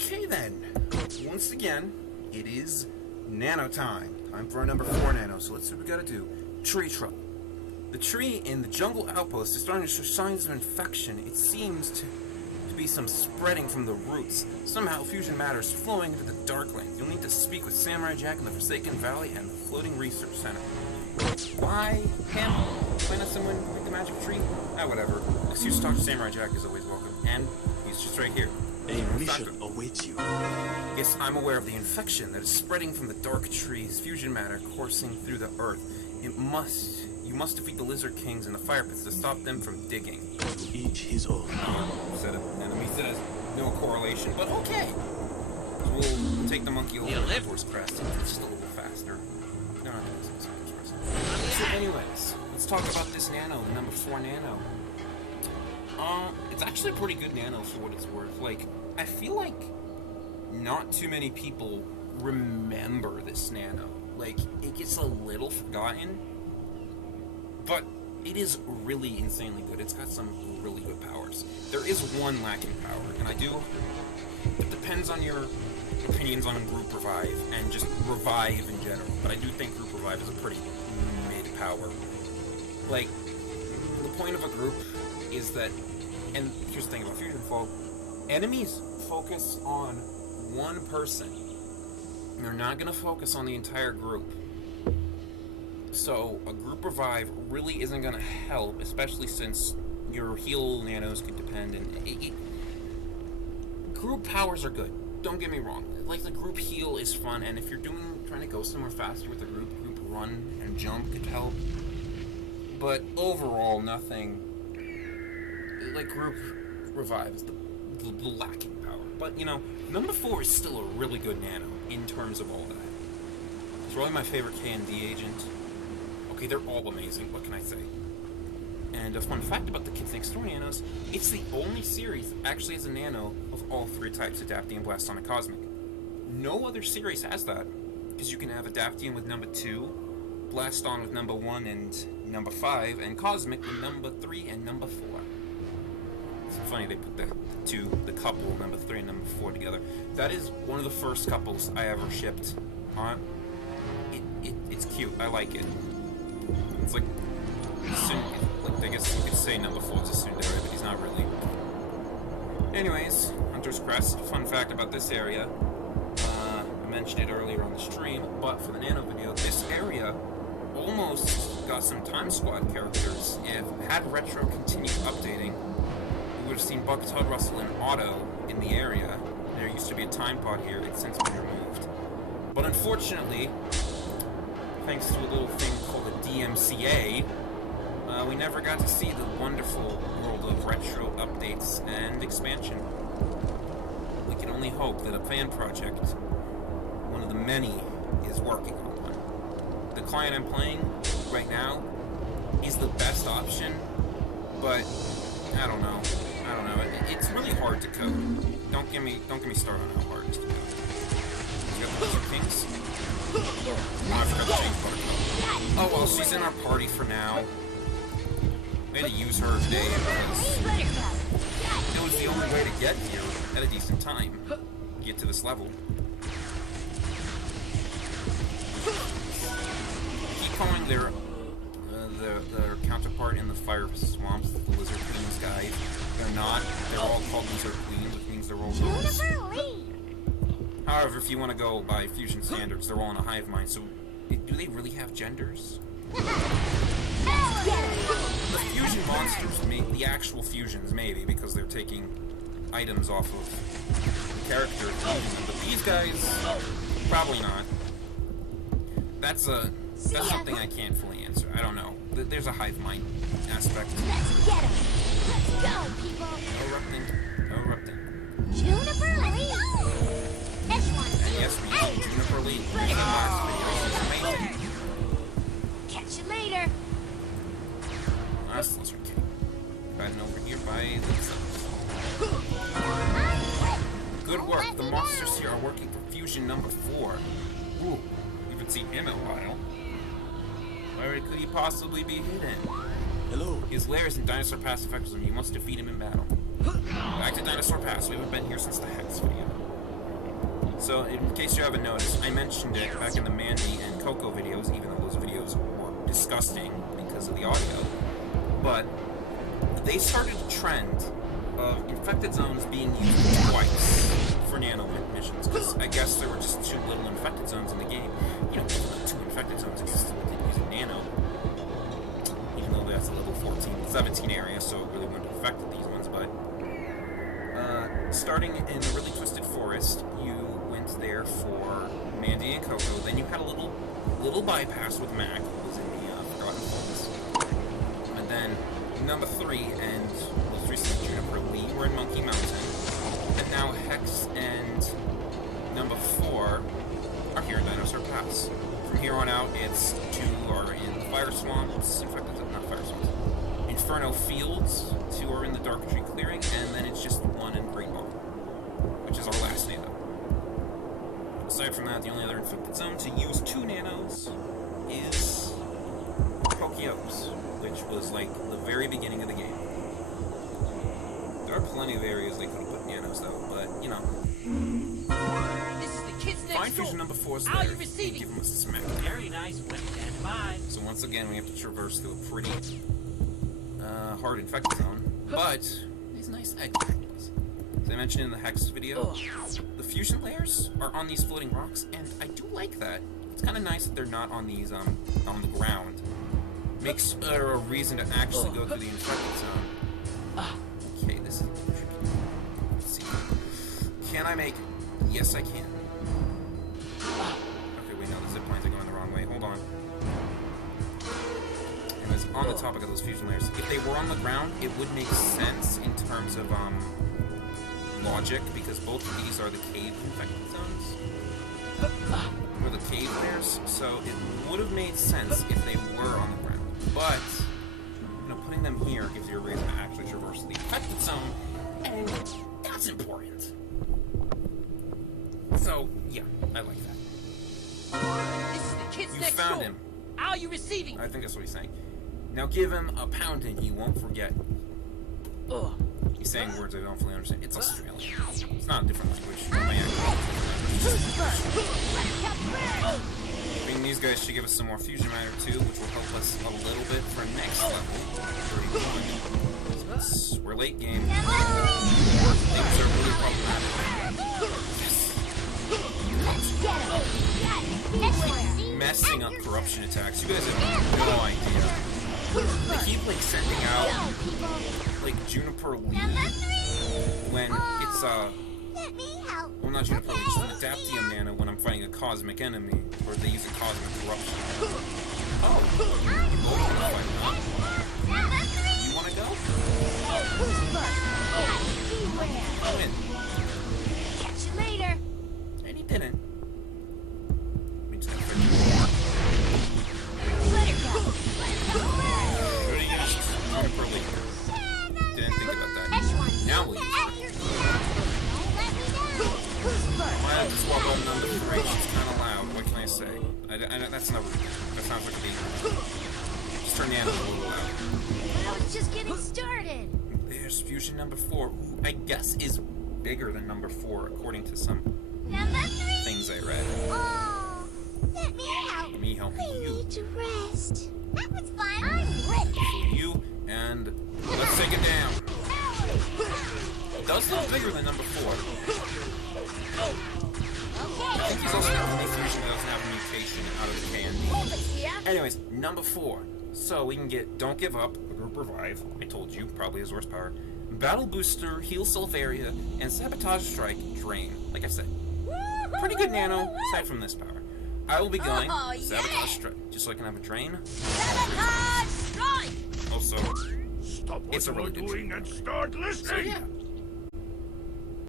Okay then, once again, it is nano time. Time for our number 4 nano, so let's see what we gotta do. Tree trouble. The tree in the jungle outpost is starting to show signs of infection. It seems to be some spreading from the roots. Somehow fusion matter is flowing into the Darklands. You'll need to speak with Samurai Jack in the Forsaken Valley and the Floating Research Center. Why him? Why not someone with the magic tree? Whatever. Excuse to talk to Samurai Jack is always welcome, and he's just right here. A mission awaits you. Yes, I'm aware of the infection that is spreading from the dark trees, fusion matter coursing through the earth. You must defeat the Lizard Kings and the Fire Pits to stop them from digging. To each his own. Said an enemy says no correlation, but okay. So we'll take the monkey over the Force Crest. It's just a little faster. No, so anyways, let's talk about this nano, the number 4 nano. It's actually a pretty good nano for what it's worth. Like, I feel like not too many people remember this nano. Like, it gets a little forgotten, but it is really insanely good. It's got some really good powers. There is one lacking power, and it depends on your opinions on Group Revive, and just Revive in general, but I do think Group Revive is a pretty mid-power. Like, the point of a group is that, and here's the thing about Fusionfall, enemies focus on one person. They're not going to focus on the entire group. So a group revive really isn't going to help, especially since your heal nanos could depend, and group powers are good. Don't get me wrong. Like, the group heal is fun, and if you're trying to go somewhere faster with a group run and jump could help. But overall, nothing. Like, group revive is the lacking power. But, you know, number 4 is still a really good nano in terms of all that. It's really my favorite K&D agent. Okay, they're all amazing. What can I say? And a fun fact about the Kids Next Door nanos, it's the only series that actually has a nano of all 3 types, Adaptium, Blastoise, Cosmic. No other series has that, because you can have Adaptium with number 2, Blastoise with number 1 and number 5, and Cosmic with number 3 and number 4. It's funny they put the couple, number 3 and number 4 together. That is one of the first couples I ever shipped on. It's cute. I like it. It's like, I guess you could say number 4 is a tsundere, but he's not really. Anyways, Hunter's Crest. Fun fact about this area. I mentioned it earlier on the stream, but for the nano video, this area almost got some Time Squad characters. Had Retro continued updating, we would have seen Buck, Todd, Russell, and Otto in the area. There used to be a time pod here. It's since been removed. But unfortunately, thanks to a little thing called the DMCA, we never got to see the wonderful world of retro updates and expansion. We can only hope that a fan project, one of the many, is working on one. The client I'm playing right now is the best option, but I don't know. It's really hard to code. Don't get me started on how hard it is to code. You got the Lizard Kings? Oh, I forgot to change Buttercup. Oh well, she's in our party for now. We had to use her today because it was the only way to get here at a decent time. Get to this level. Keep calling their counterpart in the Fire Swamps, the Lizard Queens guy. They're not. They're all called Lizard Queens, which means they're all girls. However, if you want to go by fusion standards, they're all in a hive mind, so do they really have genders? The fusion monsters, the actual fusions, maybe, because they're taking items off of the character, but these guys, probably not. That's something I can't fully answer. I don't know. There's a hive mind aspect. Let's get him. Let's go, people. No erupting. No erupting. Juniper Lee. This one. And yes, we know Juniper Lee in the last video. It's amazing. Catch you later. Last Lizard King. Riding over here by themselves. Good work. The monsters here are working for fusion number 4. Ooh, we haven't seen him in a while. Where could he possibly be hidden? Hello. His lair is in Dinosaur Pass effectively. You must defeat him in battle. Back to Dinosaur Pass. We haven't been here since the Hex video. So, in case you haven't noticed, I mentioned it back in the Mandy and Coco videos, even though those videos were disgusting because of the audio. But they started a trend of infected zones being used twice for nano missions, because I guess there were just too little infected zones in the game. You know, even though 2 infected zones existed within using nano, even though that's a level 14, 17 area, so it really wouldn't have affected these ones, but starting in the really twisted forest, you went there for Mandy and Coco, then you had a little bypass with Mac, who was in the Forgotten Falls, and then Numbah 3 and most recently Juniper Lee were in Monkey Mountain, and now Hex and Numbah 4 are here in Dinosaur Pass. From here on out, it's 2 are in the Fire Swamps, in fact, not Fire Swamps, Inferno Fields, 2 are in the Dark Tree Clearing, and then it's just 1 in Green Ball, which is our last nano. Aside from that, the only other infected zone to use 2 nanos is Pokeos, which was like the very beginning of the game. There are plenty of areas they could have put nanos though, but you know. This is the kids next Find door. Fusion Number 4's How are there. you receiving? Give them a smack. Very nice. Well, stand by. So once again, we have to traverse through a pretty hard infected zone, but these nice egg packets. As I mentioned in the Hex video, the fusion layers are on these floating rocks, and I do like that. It's kind of nice that they're not on these on the ground. Makes a reason to actually go through the infected zone. Okay, this is tricky. Let's see. Can I make it? Yes, I can. Okay, wait, no, the zip lines are going the wrong way. Hold on. Anyways, on the topic of those fusion layers, if they were on the ground, it would make sense in terms of logic, because both of these are the cave infected zones. Or the cave layers, so it would have made sense if they were on the ground. But, you know, putting them here gives you a reason to actually traverse the infected zone, and that's important. So, yeah, I like that. This is the kids You next found door. him. How are you receiving? I think that's what he's saying. Now give him a pounding he won't forget. He's saying words I don't fully understand. It's Australian. It's not a different language. I mean, these guys should give us some more fusion matter too, which will help us a little bit for next level, 31. So we're late game. Things are really problematic. Messing up corruption attacks. You guys have no idea. They keep like sending out like Juniper Lee when it's well, not Juniper Lee, just an Adaptium Nano when I'm fighting a cosmic enemy, or they use a cosmic corruption. Oh, you wanna go? Go in. Catch you later. And he didn't. We just gotta figure Let it go. Should've used Juniper Lee. Didn't think about that. Now we'll use it. Might have to swap out Numbah 3. She's kind of loud. What can I say? That's not rude. That sounds like a demon. Just turn the animal a little loud. I was just getting started. There's Fusion Number 4, who I guess is bigger than Number 4, according to some things I read. Oh, let me help. Let me help I you. need to rest. That was fun. I'm ready. You, and let's take it down. It does look bigger than Number 4. I think he's also the only fusion that doesn't have a mutation out of the KND. Anyways, Number 4. So we can get Don't Give Up, Group Revive, I told you, probably his worst power, Battle Booster, Heal Self Area, and Sabotage Strike, Drain. Like I said, pretty good nano, aside from this power. I will be going Sabotage Strike, just so I can have a Drain. Sabotage strike. Also, Stop what it's a you are really good doing and start So listening. yeah,